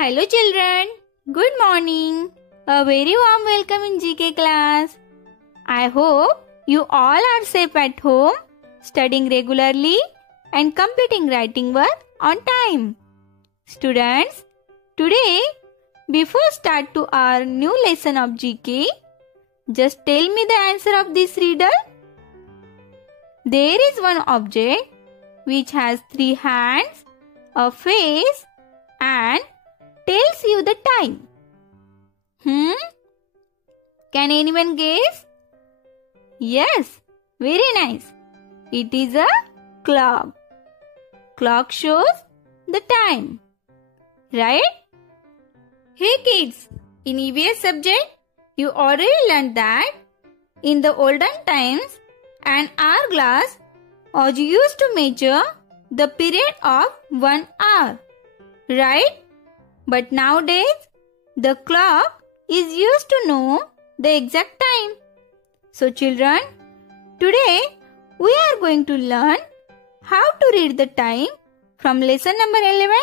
Hello children, good morning. A very warm welcome in GK class. I hope you all are safe at home, studying regularly and completing writing work on time. Students, today before start to our new lesson of GK, just tell me the answer of this riddle. There is one object which has 3 hands, a face and tells you the time. Can anyone guess? Yes, very nice. It is a clock. Clock shows the time. Right? Hey kids, in EVS subject, you already learned that in the olden times, an hourglass was used to measure the period of 1 hour. Right? But nowadays, the clock is used to know the exact time. So children, today we are going to learn how to read the time from lesson number 11.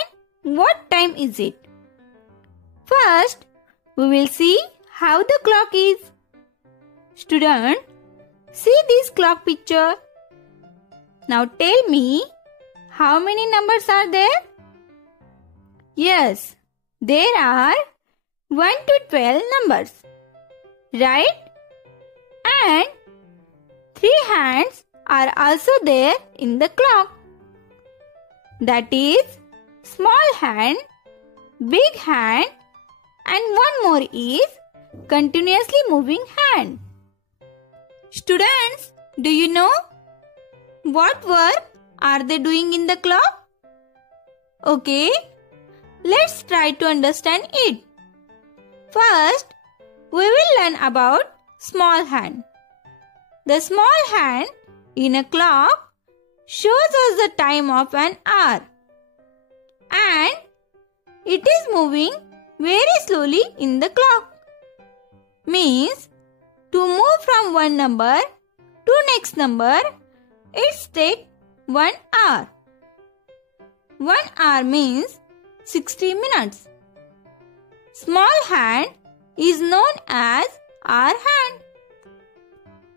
What time is it? First, we will see how the clock is. Student, see this clock picture. Now tell me, how many numbers are there? Yes, there are 1 to 12 numbers. Right? And 3 hands are also there in the clock. That is small hand, big hand and one more is continuously moving hand. Students, do you know what work are they doing in the clock? Okay, let's try to understand it. First, we will learn about small hand. The small hand in a clock shows us the time of an hour. And it is moving very slowly in the clock. Means, to move from one number to next number, it takes 1 hour. 1 hour means 60 minutes. Small hand is known as our hand.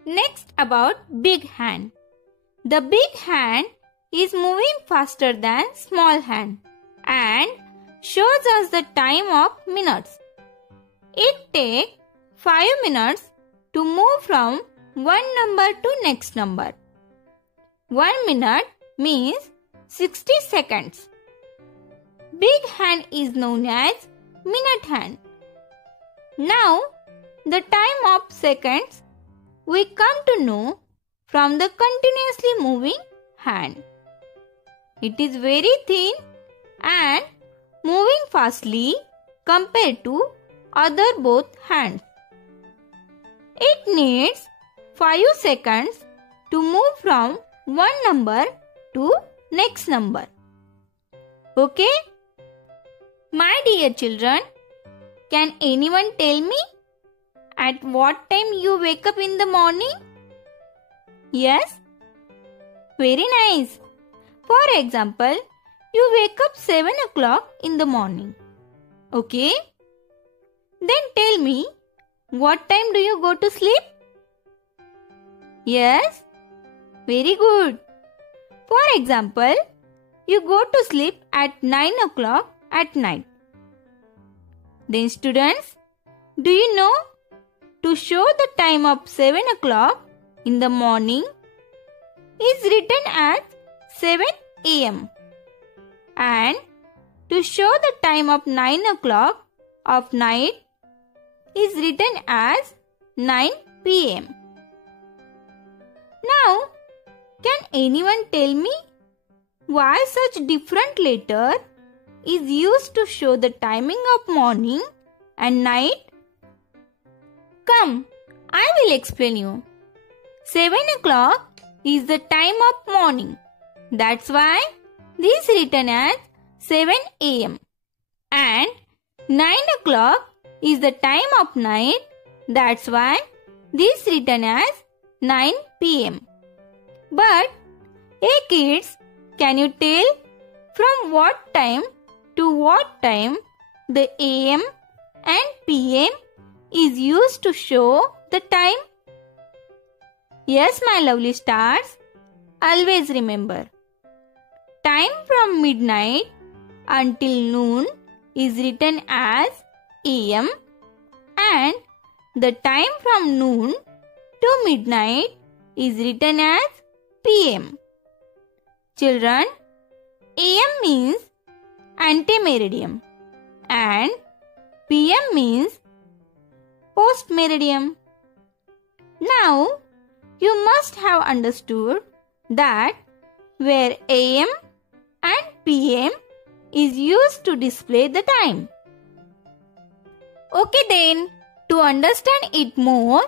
Next about big hand. The big hand is moving faster than small hand and shows us the time of minutes. It takes 5 minutes to move from one number to next number. 1 minute means 60 seconds. Big hand is known as minute hand. Now, the time of seconds we come to know from the continuously moving hand. It is very thin and moving fastly compared to other both hands. It needs 5 seconds to move from one number to next number. Okay? My dear children, can anyone tell me at what time you wake up in the morning? Yes? Very nice. For example, you wake up 7 o'clock in the morning. Okay? Then tell me, what time do you go to sleep? Yes? Very good. For example, you go to sleep at 9 o'clock at night. Then students, do you know to show the time of 7 o'clock in the morning is written as 7 a.m. and to show the time of 9 o'clock of night is written as 9 p.m. Now, can anyone tell me why such different letter is used to show the timing of morning and night? Come, I will explain you. 7 o'clock is the time of morning. That's why this is written as 7 a.m. And 9 o'clock is the time of night. That's why this is written as 9 p.m. But, hey kids, can you tell from what time to what time the AM and PM is used to show the time? Yes, my lovely stars, always remember, time from midnight until noon is written as AM and the time from noon to midnight is written as PM. Children, AM means ante-meridiem and PM means post-meridiem. Now, you must have understood that where AM and PM is used to display the time. Okay then, to understand it more,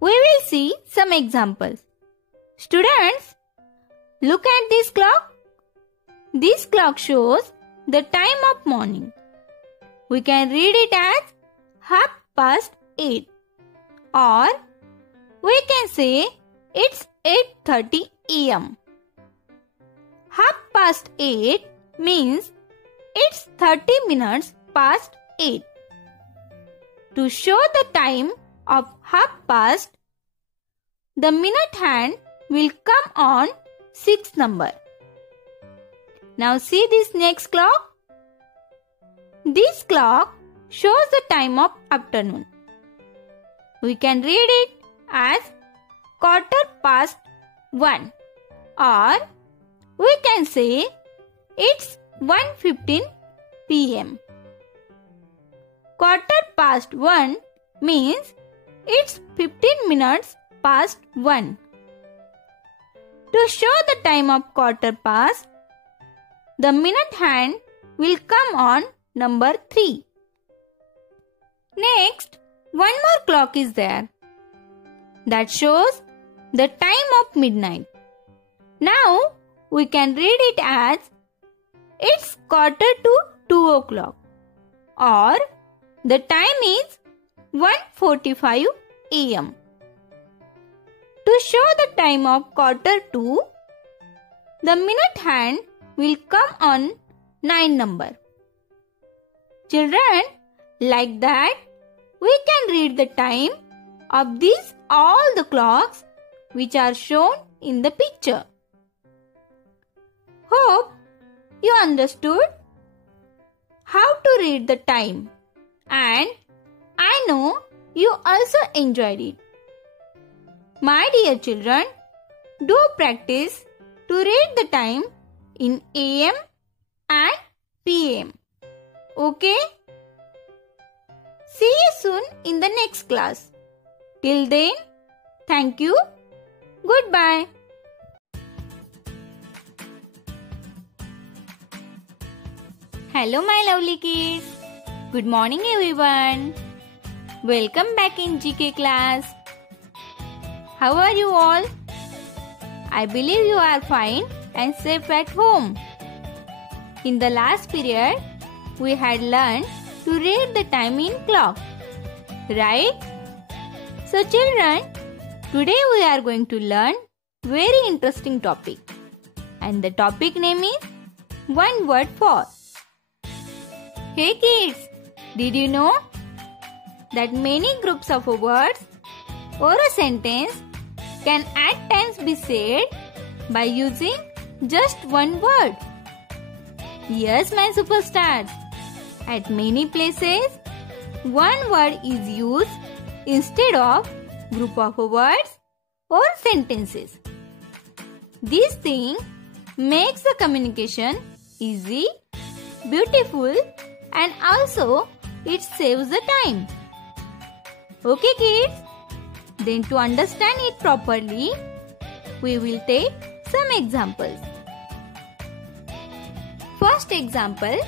we will see some examples. Students, look at this clock. This clock shows the time of morning. We can read it as 8:30 or we can say it's 8:30 AM. 8:30 means it's 30 minutes past 8. To show the time of 8:30, the minute hand will come on 6 number. Now see this next clock. This clock shows the time of afternoon. We can read it as 1:15 or we can say it's 1:15 PM. 1:15 means it's 15 minutes past 1. To show the time of 1/4, the minute hand will come on number 3. Next, one more clock is there that shows the time of midnight. Now, we can read it as it's 1:45 o'clock or the time is 1:45 AM. To show the time of 1:45, the minute hand will come on 9 number. Children, like that, we can read the time of these all the clocks which are shown in the picture. Hope you understood how to read the time and I know you also enjoyed it. My dear children, do practice to read the time in AM and PM. Okay? See you soon in the next class. Till then, thank you. Goodbye. Hello my lovely kids. Good morning everyone. Welcome back in GK class. How are you all? I believe you are fine and safe at home. In the last period, we had learned to read the time in clock, right? So children, today we are going to learn very interesting topic. And the topic name is one word for. Hey kids, did you know that many groups of words or a sentence can at times be said by using just one word? Yes, my superstars. At many places, one word is used instead of group of words or sentences. This thing makes the communication easy, beautiful, and also it saves the time. Okay kids, then to understand it properly, we will take some examples. First example,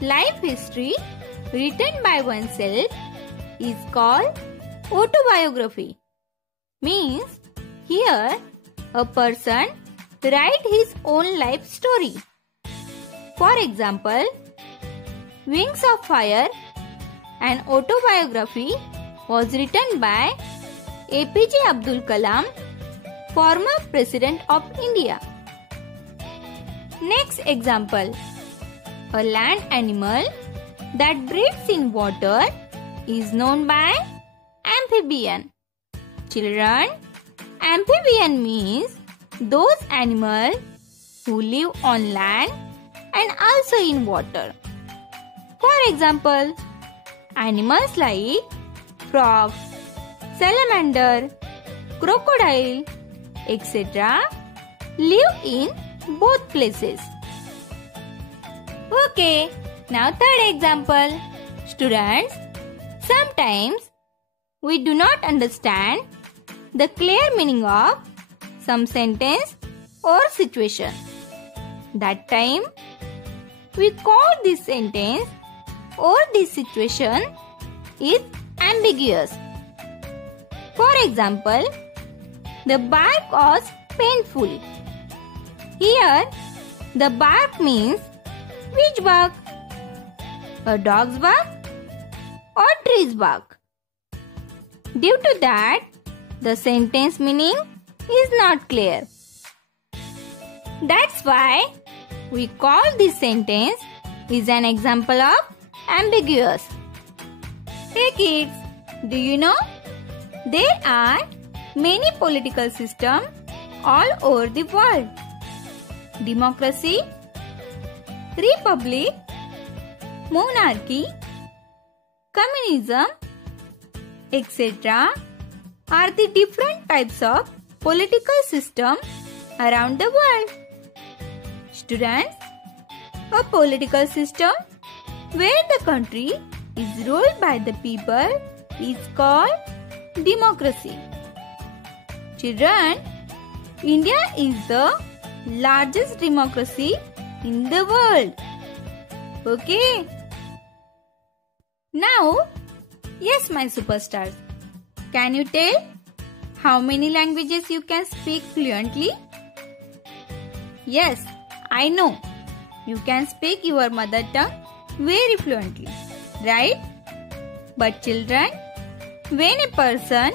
life history written by oneself is called autobiography. Means here a person write his own life story. For example, Wings of Fire, an autobiography, was written by APJ Abdul Kalam, former President of India. Next example, a land animal that breathes in water is known by amphibian. Children, amphibian means those animals who live on land and also in water. For example, animals like frog, salamander, crocodile, etc. live in both places. Okay, now third example. Students, sometimes we do not understand the clear meaning of some sentence or situation. That time, we call this sentence or this situation is ambiguous. For example, the bark was painful. Here, the bark means which bark? A dog's bark or tree's bark? Due to that, the sentence meaning is not clear. That's why we call this sentence is an example of ambiguous. Hey kids, do you know? There are many political systems all over the world. Democracy, republic, monarchy, communism, etc. are the different types of political systems around the world. Students, a political system where the country is ruled by the people is called democracy. Children, India is the largest democracy in the world. Okay? Now, yes, my superstars, can you tell how many languages you can speak fluently? Yes, I know. You can speak your mother tongue very fluently, right? But children, when a person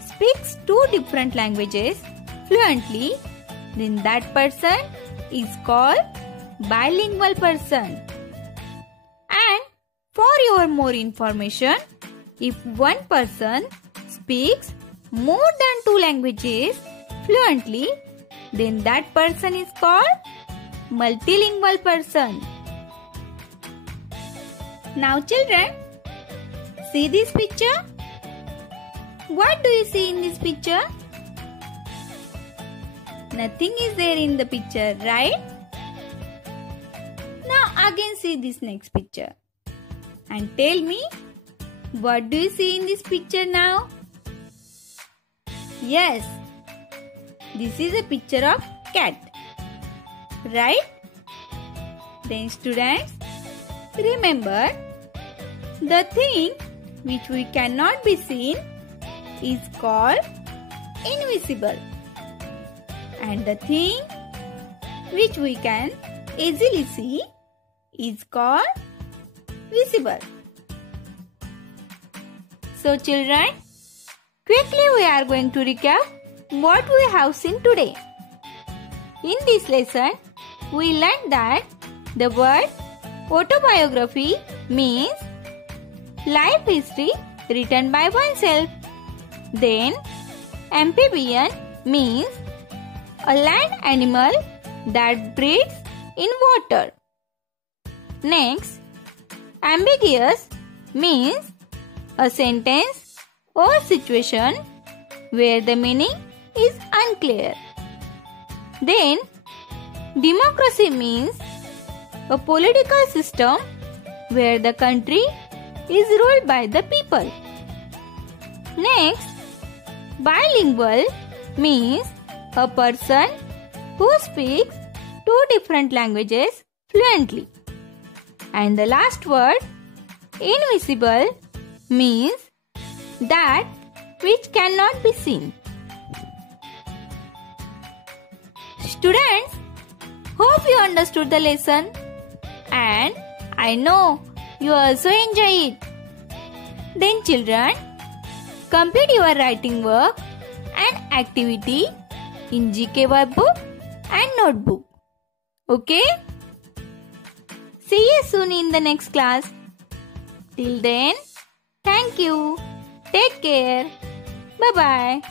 speaks two different languages fluently, then that person is called bilingual person. And for your more information, if one person speaks more than two languages fluently, then that person is called multilingual person. Now children, see this picture? What do you see in this picture? Nothing is there in the picture, right? Now again see this next picture. And tell me, what do you see in this picture now? Yes, this is a picture of cat, right? Then students, remember, the thing which we cannot be seen is called invisible, and the thing which we can easily see is called visible. So children, quickly we are going to recap what we have seen today. In this lesson, we learned that the word autobiography means life history written by oneself. Then, amphibian means a land animal that breathes in water. Next, ambiguous means a sentence or situation where the meaning is unclear. Then, democracy means a political system where the country is ruled by the people. Next, bilingual means a person who speaks two different languages fluently. And the last word, invisible, means that which cannot be seen. Students, hope you understood the lesson, and I know you also enjoy it. Then children, complete your writing work and activity in GK workbook and notebook. Okay? See you soon in the next class. Till then, thank you. Take care. Bye bye.